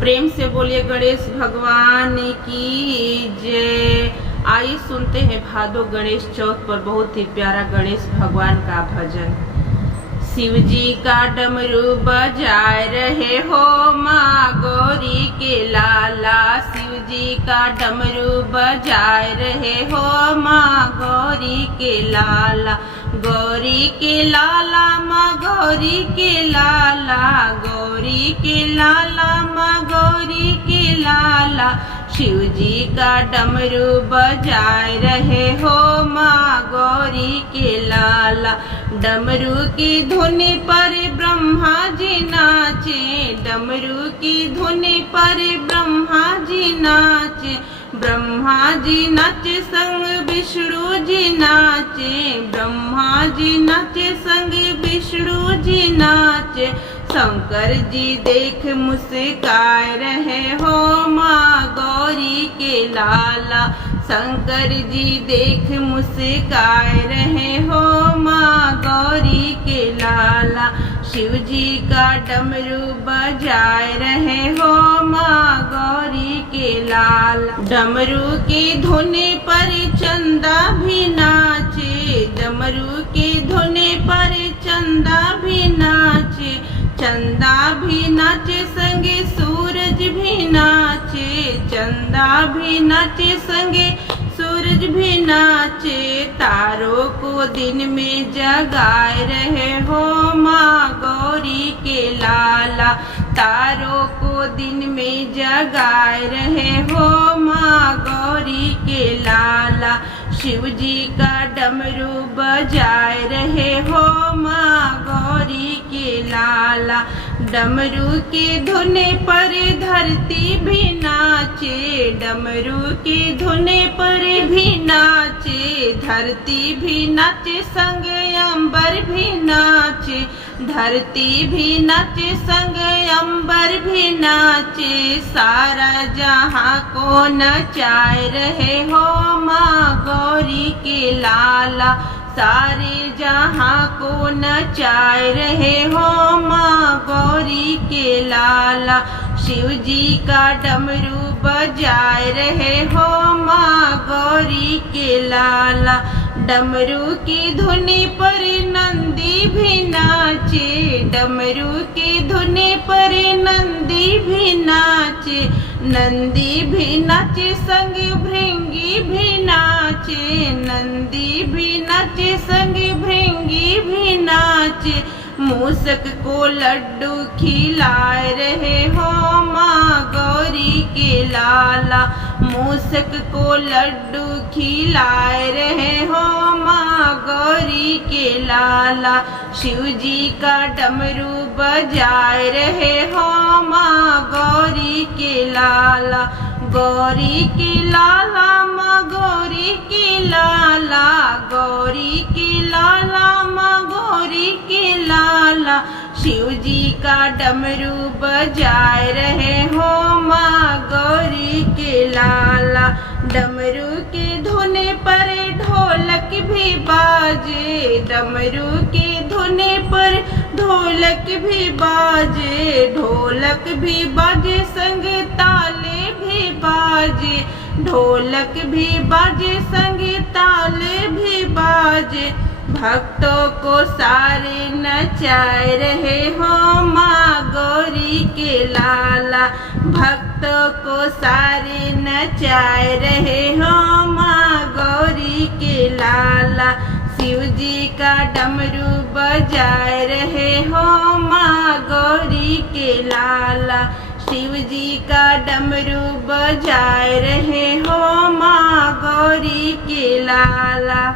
प्रेम से बोलिए गणेश भगवान की जय। आइए सुनते हैं भादो गणेश चौथ पर बहुत ही प्यारा गणेश भगवान का भजन। शिव जी का डमरू बजाए रहे हो माँ गौरी के लाला। शिव जी का डमरू बजाए रहे हो माँ गौरी के लाला। गौरी के लाला माँ गौरी के लाला। गौरी के लाला माँ गौरी के लाला। शिव जी का डमरू बजाए रहे हो माँ गौरी के लाला। डमरू की धुन पर ब्रह्मा जी नाचे। डमरू की धुन पर ब्रह्मा जी नाचे। ब्रह्मा जी नाचे संग विष्णु जी नाचे। ब्रह्मा जी नाचे संग विष्णु जी नाचे। शंकर जी देख मुस्काए रहे हो माँ गौरी के लाला। शंकर जी देख मुस्काए रहे हो माँ गौरी के लाला। शिव जी का डमरू बजाए रहे हो माँ गौरी के लाला। डमरू की धुन पर चंदा भी नाचे। डमरू की धुन पर चंदा भी नाचे। चंदा भी नाचे संगे सूरज भी नाचे। चंदा भी नाचे संगे सूरज भी नाचे। तारों को दिन में जगाए रहे हो माँ गौरी के लाला। तारों को दिन में जगाए रहे हो माँ गौरी के लाला। शिव जी का डमरू बजाए रहे हो माँ गौरी के लाला। डमरू की धुन पर धरती भी नाचे। डमरू की धुन पर भी नाचे। धरती भी नाचे संग अंबर भी नाचे। धरती भी नाचे संग अंबर भी नाचे। सारा जहाँ को नचाए रहे हो माँ गौरी के लाला। सारे जहाँ को नचाए रहे हो माँ गौरी के लाला। शिव जी का डमरू बजाए रहे हो माँ गौरी के लाला। डमरू की धुन पर नंदी भी नाचे। डमरू की धुन पर नंदी भी नाचे। नंदी भी नाचे संग भृंगी भी नाचे। नंदी भी नाचे संग भृंगी भी नाचे। मूसक को लड्डू खिलाए रहे हो माँ गौरी के लाला। मूसक को लड्डू खिलाए रहे हो माँ गौरी के लाला। शिव जी का डमरू बजाए रहे हो माँ गौरी के लाला। गौरी के लाला माँ गौरी के लाला। गौरी के लाला माँ गौरी के लाला। शिव जी का डमरू बजाए रहे हो माँ गौरी के लाला। डमरू के धुन पर ढोलक भी बाजे। डमरू के धुन पर ढोलक भी बाजे। ढोलक भी बाजे संग ताले भी बाजे। ढोलक भी बाजे संग ताले भी बाजे। भक्तों को सारे नचाए रहे हो माँ गौरी के लाला। भक्तों को सारे नचाए रहे हो माँ गौरी के लाला। शिव जी का डमरू बजाए रहे हो माँ गौरी के लाला। शिव जी का डमरू बजाए रहे हो माँ गौरी के लाला।